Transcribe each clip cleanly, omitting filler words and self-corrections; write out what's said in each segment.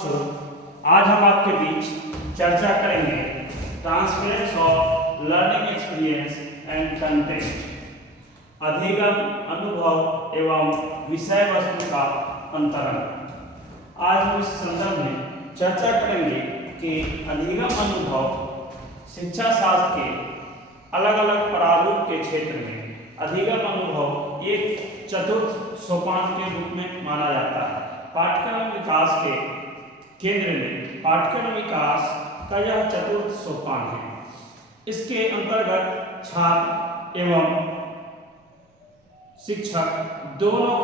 बच्चों, आज हम आपके बीच चर्चा करेंगे transference of learning experience and content, अधिगम अनुभव एवं विषय वस्तु का अंतरण। आज हम इस संदर्भ में चर्चा करेंगे कि अधिगम अनुभव शिक्षा शास्त्र के अलग अलग प्रारूप के क्षेत्र में अधिगम अनुभव एक चतुर्थ सोपान के रूप में माना जाता है। पाठ्यक्रम विकास के केंद्र में पाठ्यक्रम विकास का यह चतुर्थ सोपान है। इसके अंतर्गत छात्र एवं शिक्षक दोनों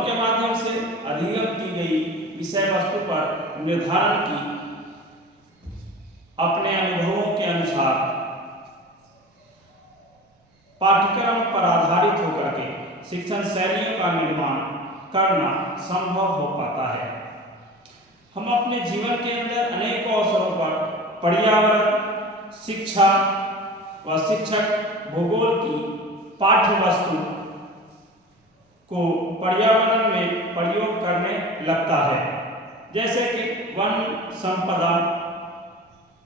के माध्यम से अधिगम की गई विषय वस्तु पर निर्धारण की अपने अनुभवों के अनुसार पाठ्यक्रम पर आधारित होकर के शिक्षण शैलियों का निर्माण करना संभव हो पाता है। हम अपने जीवन के अंदर अनेक अवसरों पर पर्यावरण, शिक्षा व शिक्षक भूगोल की पाठ्य वस्तु को पर्यावरण में प्रयोग करने लगता है, जैसे कि वन संपदा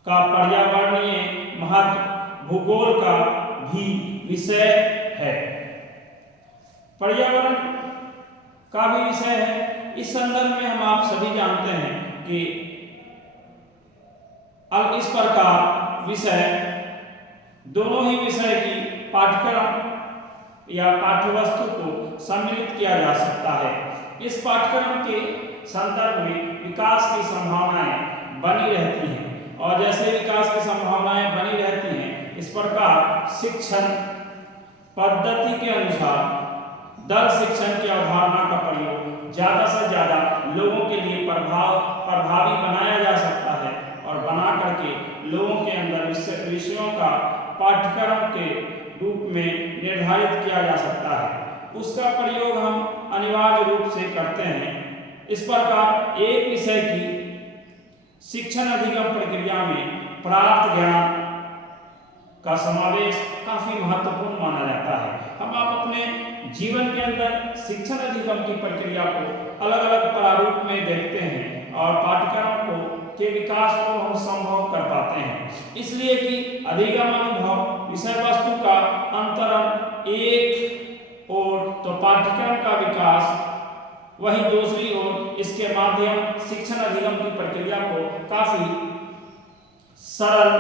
का पर्यावरणीय महत्व भूगोल का भी विषय है, पर्यावरण का भी विषय है। इस संदर्भ में हम आप सभी जानते हैं कि अब इस प्रकार विषय दोनों ही विषय की पाठ्यक्रम या पाठ्यवस्तु को सम्मिलित किया जा सकता है। इस पाठ्यक्रम के संदर्भ में विकास की संभावनाएं बनी रहती हैं, और जैसे विकास की संभावनाएं बनी रहती हैं, इस प्रकार शिक्षण पद्धति के अनुसार दल शिक्षण की अवधारणा का प्रयोग ज्यादा से ज्यादा लोगों के लिए प्रभावी बनाया जा सकता है, और बना करके लोगों के अंदर विषयों का पाठ्यक्रम के रूप में निर्धारित किया जा सकता है। उसका प्रयोग हम अनिवार्य रूप से करते हैं। इस प्रकार एक विषय की शिक्षण अधिगम प्रक्रिया में प्राप्त ज्ञान का समावेश काफी महत्वपूर्ण माना जाता है। हम आप अपने जीवन के अंदर शिक्षण अधिगम की प्रक्रिया को अलग अलग प्रारूप में देखते हैं, और पाठ्यक्रम के विकास को हम संभव कर पाते हैं। इसलिए कि अधिगम अनुभव विषय वस्तु का अंतरण एक और तो पाठ्यक्रम का विकास, वही दूसरी ओर इसके माध्यम शिक्षण अधिगम की प्रक्रिया को काफी सरल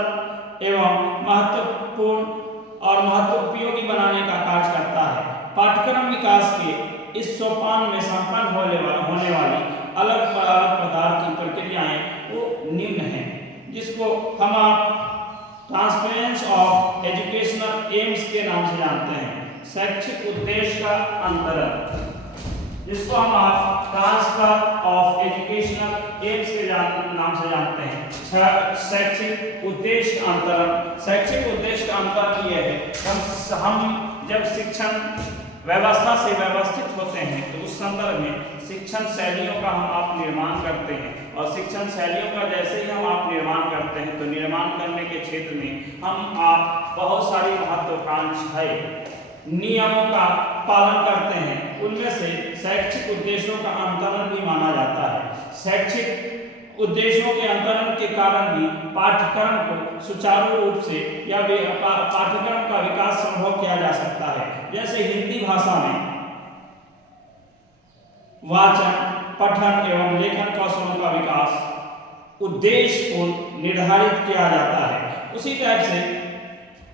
एवं महत्वपूर्ण और महत्वोपयोगी बनाने का कार्य करता है। पाठ्यक्रम विकास के इस सोपान में संपन्न होने वाली अलग प्रकार की प्रक्रियाएं वो निम्न हैं, जिसको हम आप ट्रांसफरेंस ऑफ एजुकेशनल एम्स के नाम से जानते हैं। शैक्षिक उद्देश्य का अंतरण, जिसको हम आप ट्रांसफर ऑफ एजुकेशनल एम्स के नाम से जानते हैं। शैक्षिक उद्देश्य का अंतरण, शैक्षिक उद्देश्य का अंतरण यह है हम जब शिक्षण व्यवस्था से व्यवस्थित होते हैं तो उस संदर्भ में शिक्षण शैलियों का हम आप निर्माण करते हैं, और शिक्षण शैलियों का जैसे ही हम आप निर्माण करते हैं तो निर्माण करने के क्षेत्र में हम आप बहुत सारी महत्वाकांक्षी नियमों का पालन करते हैं। उनमें से शैक्षिक उद्देश्यों का अंतरण भी माना जाता है। शैक्षिक उद्देश्यों के अंतरण के कारण भी पाठ्यक्रम को सुचारू रूप से या पाठ्यक्रम का विकास संभव किया जा सकता है। जैसे हिंदी भाषा में वाचन, पठन एवं लेखन कौशलों का विकास उद्देश्य को निर्धारित किया जाता है। उसी टाइप से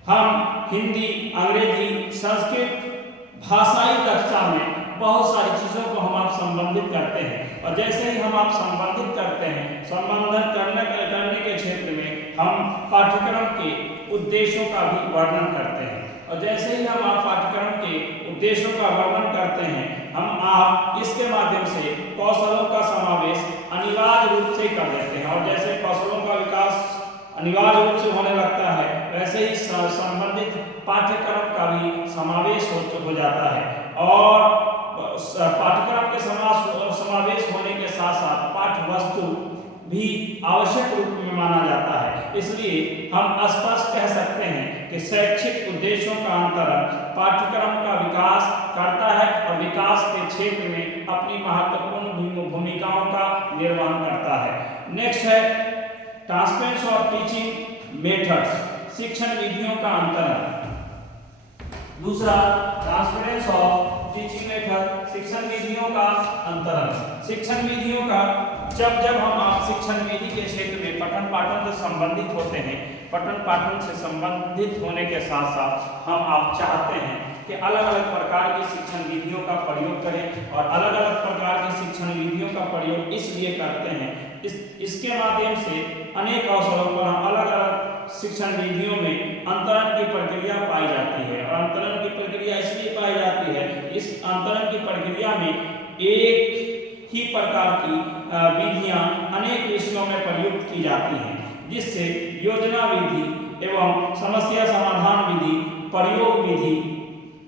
हम हिंदी, अंग्रेजी, संस्कृत भाषाई कक्षा में बहुत सारी चीज़ों को हम आप संबंधित करते हैं, और जैसे ही हम आप संबंधित करते हैं, संबंधन करने के क्षेत्र में हम पाठ्यक्रम के उद्देश्यों का भी वर्णन करते हैं, और जैसे ही हम आप पाठ्यक्रम के उद्देश्यों का वर्णन करते हैं, हम आप इसके माध्यम से कौशलों का समावेश अनिवार्य रूप से कर देते हैं, और जैसे कौशलों का विकास अनिवार्य रूप से होने लगता है, वैसे ही संबंधित पाठ्यक्रम का भी समावेश हो जाता है, और पाठ्यक्रम के समावेश होने के साथ साथ पाठ्य वस्तु भी आवश्यक रूप में माना जाता है। इसलिए हम स्पष्ट कह सकते हैं कि शैक्षिक उद्देश्यों का अंतरण पाठ्यक्रम का विकास करता है और विकास के क्षेत्र में अपनी महत्वपूर्ण भूमिका नेक्स्ट है ट्रांसफरेंस ऑफ टीचिंग मेथड्स, शिक्षण विधियों का अंतरण। दूसरा ट्रांसफरेंस ऑफ टीचिंग मेथड, शिक्षण विधियों का अंतरण। शिक्षण विधियों का जब जब हम आप शिक्षण विधि के क्षेत्र में पठन पाठन से संबंधित होते हैं, पठन पाठन से संबंधित होने के साथ साथ हम आप चाहते हैं कि अलग अलग प्रकार की शिक्षण विधियों का प्रयोग करें, और अलग अलग प्रकार की शिक्षण विधियों का प्रयोग इसलिए करते हैं, इसके माध्यम से अनेक अवसरों पर हम अलग अलग शिक्षण विधियों में अंतरण की प्रक्रिया पाई जाती है। और अंतरण की प्रक्रिया इसलिए पाई जाती है, इस अंतरण की प्रक्रिया में एक ही प्रकार की विधियां अनेक विषयों में प्रयुक्त की जाती हैं, जिससे योजना विधि एवं समस्या समाधान विधि, प्रयोग विधि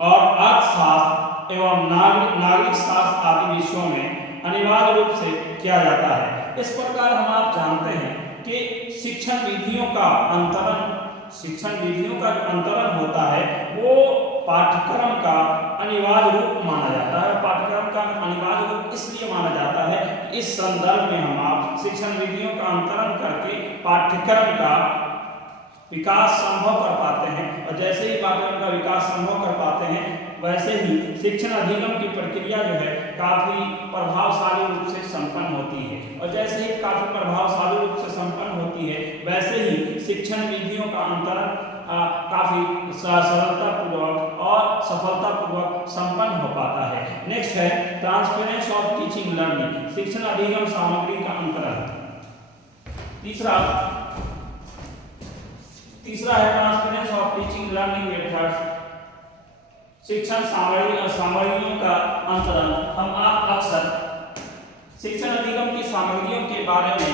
और अर्थशास्त्र एवं नागरिक शास्त्र आदि विषयों में अनिवार्य रूप से किया जाता है। इस प्रकार हम आप जानते हैं कि शिक्षण विधियों का अंतरण, शिक्षण विधियों का जो अंतरण होता है वो पाठ्यक्रम का अनिवार्य रूप माना जाता है। पाठ्यक्रम का अनिवार्य रूप इसलिए माना जाता है कि इस संदर्भ में हम आप शिक्षण विधियों का अंतरण करके पाठ्यक्रम का विकास संभव कर पाते हैं, और जैसे ही पाठ्यक्रम का विकास संभव कर पाते हैं वैसे ही शिक्षण अधिगम की प्रक्रिया जो है काफी प्रभावशाली रूप से संपन्न होती है, और जैसे ही काफी प्रभावशाली रूप से संपन्न होती है वैसे ही शिक्षण विधियों का अंतरण काफी सरलतापूर्वक और सफलतापूर्वक संपन्न हो पाता है। नेक्स्ट है ट्रांसफरेंस ऑफ टीचिंग लर्निंग, शिक्षण अधिगम सामग्री का अंतरण। तीसरा है transference of teaching learning methods, शिक्षण सामग्रियों का अंतरण। हम आप अक्सर शिक्षण अधिगम की सामग्रियों के बारे में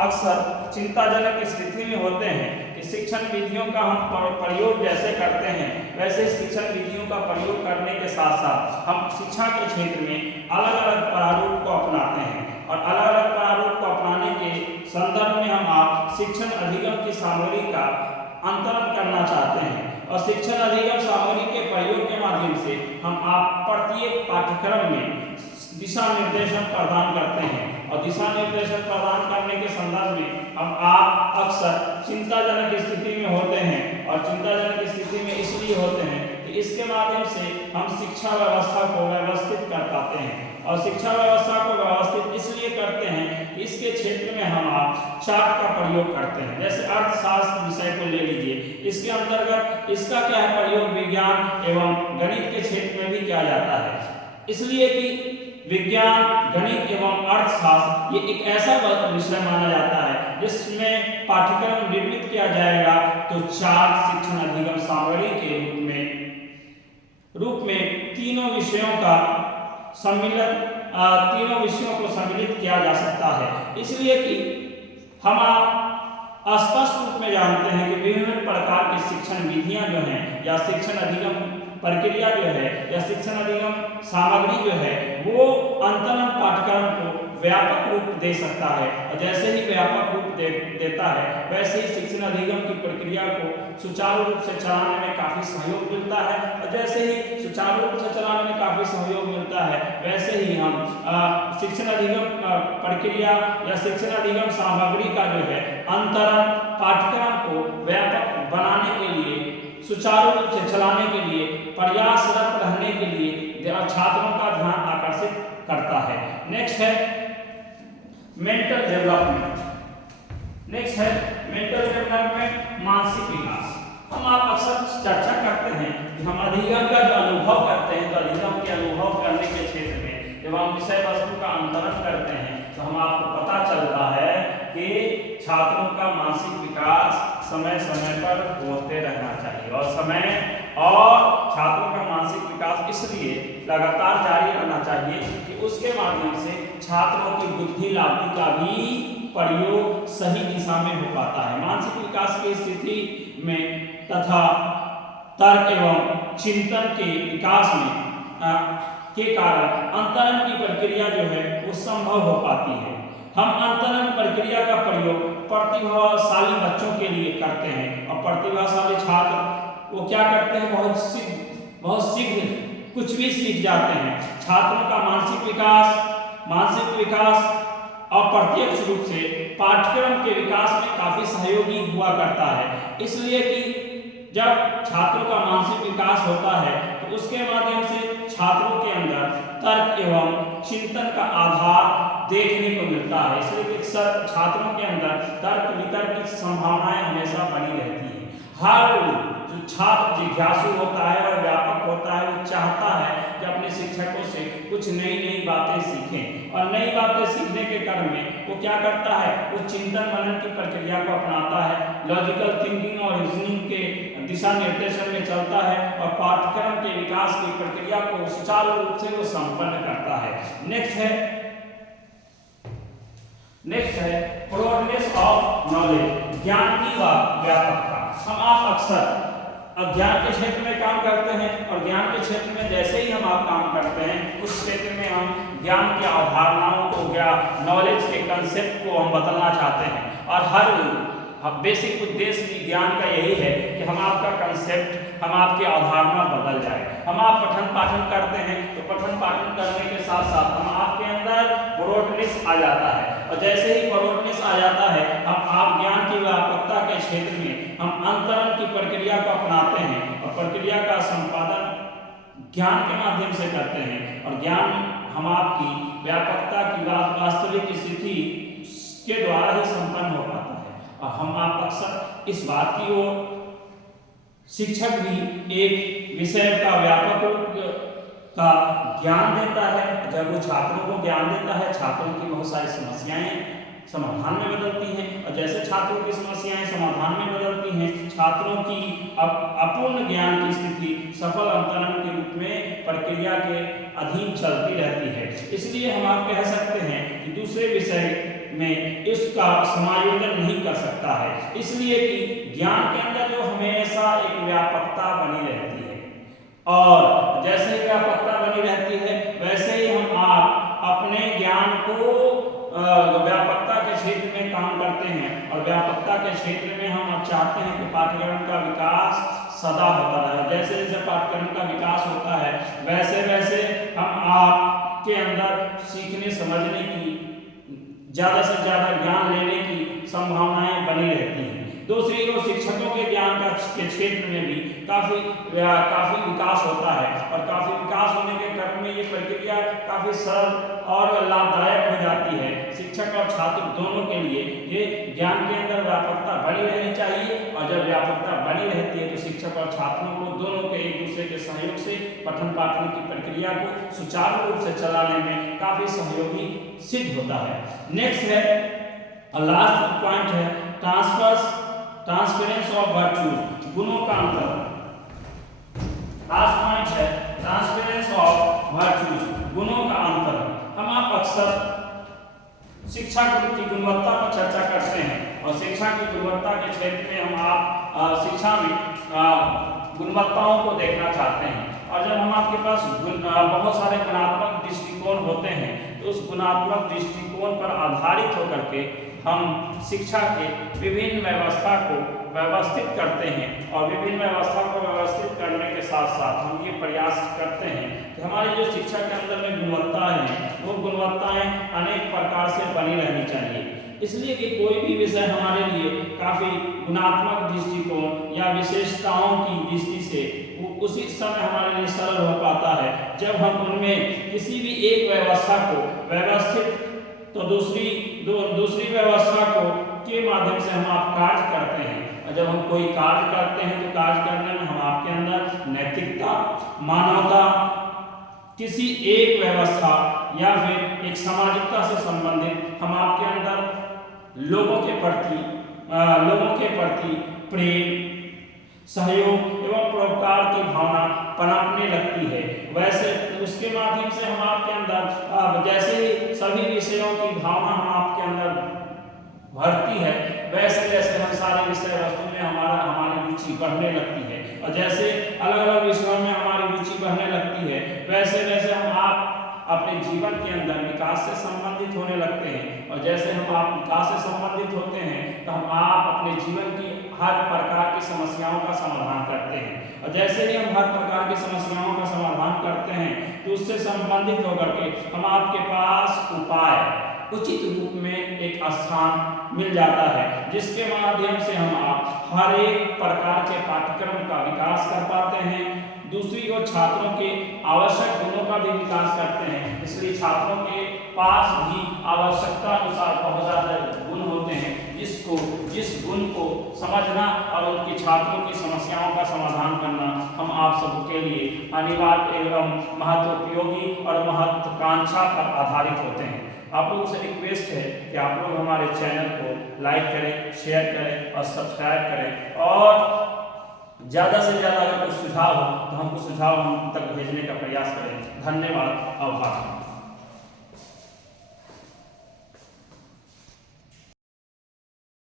अक्सर चिंताजनक स्थिति में होते हैं कि शिक्षण विधियों का हम प्रयोग जैसे करते हैं वैसे शिक्षण विधियों का प्रयोग करने के साथ साथ हम शिक्षा के क्षेत्र में अलग अलग प्रारूप को अपनाते हैं, और अलग अलग प्रारूप को अपनाने के संदर्भ में हम आप शिक्षण अधिगम की सामग्री का अंतरण करना चाहते हैं, और शिक्षण अधिगम सामग्री के प्रयोग के माध्यम से हम आप प्रत्येक पाठ्यक्रम में दिशा निर्देशन प्रदान करते हैं, और दिशा निर्देशन प्रदान करने के संदर्भ में हम आप अक्सर चिंताजनक स्थिति में होते हैं, और चिंताजनक स्थिति में इसलिए होते हैं कि इसके माध्यम से हम शिक्षा व्यवस्था को व्यवस्थित कर पाते हैं, और शिक्षा व्यवस्था को व्यवस्थित इसलिए करते हैं कि इसके क्षेत्र में हम आप चार्ट का प्रयोग करते हैं। जैसे अर्थशास्त्र विषय को ले लीजिए, इसके अंतर्गत इसका क्या है प्रयोग विज्ञान एवं गणित के क्षेत्र में भी किया जाता है, इसलिए कि विज्ञान, गणित एवं अर्थशास्त्र ये एक ऐसा विषय माना जाता है जिसमें पाठ्यक्रम निर्मित किया जाएगा तो चार्ट शिक्षण अधिगम सामग्री के रूप में तीनों विषयों का सम्मिलन, तीनों विषयों को सम्मिलित किया जा सकता है। इसलिए कि हम आप स्पष्ट रूप में जानते हैं कि विभिन्न प्रकार की शिक्षण विधियां जो हैं या शिक्षण अधिगम प्रक्रिया जो है या शिक्षण अधिगम सामग्री जो है वो अंतरण पाठ्यक्रम को व्यापक रूप दे सकता है, और जैसे ही व्यापक रूप देता है वैसे ही शिक्षण अधिगम की प्रक्रिया को सुचारू रूप से चलाने में काफी सहयोग मिलता है, और जैसे ही सुचारू रूप से चलाने में काफी सहयोग मिलता है वैसे ही हम शिक्षण अधिगम प्रक्रिया या शिक्षण अधिगम सामग्री का जो है अंतरण पाठ्यक्रम को व्यापक बनाने के लिए, सुचारू रूप से चलाने के लिए, प्रयासरत रहने के लिए छात्रों का ध्यान आकर्षित करता है। नेक्स्ट है मेंटल डेवलपमेंट। नेक्स्ट है मेंटल डेवलपमेंट, मानसिक विकास। हम आप अक्सर चर्चा करते हैं कि हम अधिगम का जो अनुभव करते हैं, तो अधिगम के अनुभव करने के क्षेत्र में जब हम विषय वस्तु का अंतरण करते हैं तो हम आपको पता चलता है कि छात्रों का मानसिक विकास समय समय पर होते रहना चाहिए, और छात्रों का मानसिक विकास इसलिए लगातार जारी रहना चाहिए कि उसके माध्यम से छात्रों की बुद्धि लाभि का भी प्रयोग सही दिशा में हो पाता है। मानसिक विकास की स्थिति में तथा तर्क एवं चिंतन के विकास में के कारण अंतरण की प्रक्रिया जो है वो संभव हो पाती है। हम अंतरण प्रक्रिया का प्रयोग प्रतिभाशाली बच्चों के लिए करते हैं, और प्रतिभाशाली छात्र वो क्या करते हैं, बहुत शीघ्र कुछ भी सीख जाते हैं। छात्रों का मानसिक विकास अप्रत्यक्ष रूप से पाठ्यक्रम के विकास में काफी सहयोगी हुआ करता है। इसलिए कि जब छात्रों का मानसिक विकास होता है तो उसके माध्यम से छात्रों के अंदर तर्क एवं चिंतन का आधार देखने को मिलता है। इसलिए कि छात्रों के अंदर तर्क वितर्क की संभावनाएं हमेशा बनी रहती है। हर जो छात्र जिज्ञासु होता है और व्यापक होता है, वो चाहता है कि अपने शिक्षकों से कुछ नई नई बातें सीखें, और नई बातें सीखने के क्रम में वो क्या करता है, वो चिंतन मनन की प्रक्रिया को अपनाता है, लॉजिकल थिंकिंग और रीजनिंग के दिशा निर्देशन में चलता है और पाठ्यक्रम के विकास की प्रक्रिया को सुचारू रूप से वो संपन्न करता है। नेक्स्ट है ब्रॉडनेस ऑफ नॉलेज, ज्ञान की व्यापकता। हम आप अक्सर ज्ञान के क्षेत्र में काम करते हैं और ज्ञान के क्षेत्र में जैसे ही हम आप काम करते हैं उस क्षेत्र में हम ज्ञान की अवधारणाओं को, नॉलेज के कंसेप्ट को हम बदलना चाहते हैं। और हर बेसिक उद्देश्य भी ज्ञान का यही है कि हम आपका कंसेप्ट, हम आपकी अवधारणा बदल जाए। हम आप पठन पाठन करते हैं तो पठन पाठन करने के साथ साथ हम आपके अंदर ब्रॉडनेस आ जाता है, और जैसे ही ब्रॉडनेस आ जाता है हम आप ज्ञान की व्यापकता के क्षेत्र में हम अंतरण की प्रक्रिया को अपनाते हैं और प्रक्रिया का संपादन ज्ञान के माध्यम से करते हैं, और ज्ञान हम आपकी व्यापकता की वास्तविक स्थिति के द्वारा ही संपन्न हो पाता है। और हम आप अक्सर इस बात की ओर, शिक्षक भी एक विषय का व्यापक रूप का ज्ञान देता है। जब वो छात्रों को ज्ञान देता है, छात्रों की बहुत सारी समस्याएं समाधान में बदलती हैं, और जैसे छात्रों की समस्याएं समाधान में बदलती हैं, छात्रों की अपूर्ण ज्ञान की स्थिति सफल अंतरण के रूप में प्रक्रिया के अधीन चलती रहती है। इसलिए हम आप कह सकते हैं कि दूसरे विषय में इसका समायोजन नहीं कर सकता है, इसलिए कि ज्ञान के अंदर जो हमेशा एक व्यापकता बनी रहती है, और जैसे ही व्यापकता बनी रहती है वैसे ही हम आप अपने ज्ञान को व्यापकता के क्षेत्र में काम करते हैं, और व्यापकता के क्षेत्र में हम आप चाहते हैं कि पाठ्यक्रम का विकास सदा होता रहे। जैसे जैसे पाठ्यक्रम का विकास होता है वैसे वैसे हम आपके अंदर सीखने समझने की, ज्यादा से ज्यादा ज्ञान लेने की संभावनाएं बनी रहती हैं। दूसरी ओर शिक्षकों के ज्ञान के क्षेत्र में भी काफी विकास होता है, और काफी विकास होने के क्रम में ये प्रक्रिया काफी सरल और लाभदायक हो जाती है। शिक्षक और छात्र दोनों के लिए ये ज्ञान के अंदर व्यापकता बनी रहनी चाहिए, और जब व्यापकता बनी रहती है तो शिक्षक और छात्रों को दोनों के एक दूसरे के सहयोग से पठन पाठन की प्रक्रिया को सुचारू रूप से चलाने में काफी सहयोगी सिद्ध होता है। नेक्स्ट है, लास्ट पॉइंट है ट्रांसफरेंस ऑफ वर्च्यूज, गुणों का अंतर। लास्ट पॉइंट है ट्रांसफरेंस ऑफ वर्च्यूज, गुणों का अंतर। हम आप अक्सर शिक्षा की गुणवत्ता पर चर्चा करते हैं, और शिक्षा की गुणवत्ता के क्षेत्र में हम आप शिक्षा में गुणवत्ताओं को देखना चाहते हैं, और जब हम आपके पास बहुत सारे गुणात्मक दृष्टिकोण होते हैं तो उस गुणात्मक दृष्टिकोण पर आधारित होकर के हम शिक्षा के विभिन्न व्यवस्था को व्यवस्थित करते हैं, और विभिन्न व्यवस्था को व्यवस्थित करने के साथ साथ हम ये प्रयास करते हैं कि हमारी जो शिक्षा के अंदर में गुणवत्ताएं हैं वो गुणवत्ताएं अनेक प्रकार से बनी रहनी चाहिए। इसलिए कि कोई भी विषय हमारे लिए काफी गुणात्मक दृष्टिकोण या विशेषताओं की दृष्टि से वो उसी समय हमारे लिए सरल हो पाता है जब हम उनमें किसी भी एक व्यवस्था को व्यवस्थित तो दूसरी व्यवस्था को के माध्यम से हम आप कार्य करते हैं, और जब हम कोई कार्य करते हैं तो कार्य करने में हम आपके अंदर नैतिकता, मानवता, किसी एक व्यवस्था या फिर एक सामाजिकता से संबंधित हम आपके अंदर लोगों के प्रति प्रेम, सहयोग एवं परोपकार की भावना पनपने लगती है। वैसे उसके माध्यम से हम आपके अंदर जैसे ही सभी विषयों की भावना हम आपके अंदर भरती है, वैसे वैसे हम सारे विषय वस्तु में हमारी रुचि बढ़ने लगती है, और जैसे अलग अलग विषयों में हमारी रुचि बढ़ने लगती है वैसे वैसे हम आप अपने जीवन के अंदर विकास से संबंधित होने लगते हैं, और जैसे हम आप विकास से संबंधित होते हैं तो हम आप अपने जीवन की हर प्रकार की समस्याओं का समाधान करते हैं, और जैसे ही हम हर प्रकार की समस्याओं का समाधान करते हैं तो उससे संबंधित होकर के हम आपके पास उपाय उचित रूप में एक स्थान मिल जाता है, जिसके माध्यम से हम आप हर एक प्रकार के पाठ्यक्रम का विकास कर पाते हैं। दूसरी ओर छात्रों के आवश्यक गुणों का भी विकास करते हैं, इसलिए छात्रों के पास भी आवश्यकता अनुसार बहुत ज्यादा गुण होते हैं, जिस गुण को समझना और उनके छात्रों की समस्याओं का समाधान करना हम आप सबके लिए अनिवार्य एवं महत्वोपयोगी और महत्वाकांक्षा पर आधारित होते हैं। आप लोगों से रिक्वेस्ट है कि आप लोग हमारे चैनल को लाइक करें, शेयर करें और सब्सक्राइब करें, और ज़्यादा से ज़्यादा अगर कुछ सुझाव हो तो हमको सुझाव हम तक भेजने का प्रयास करें। धन्यवाद, आभार।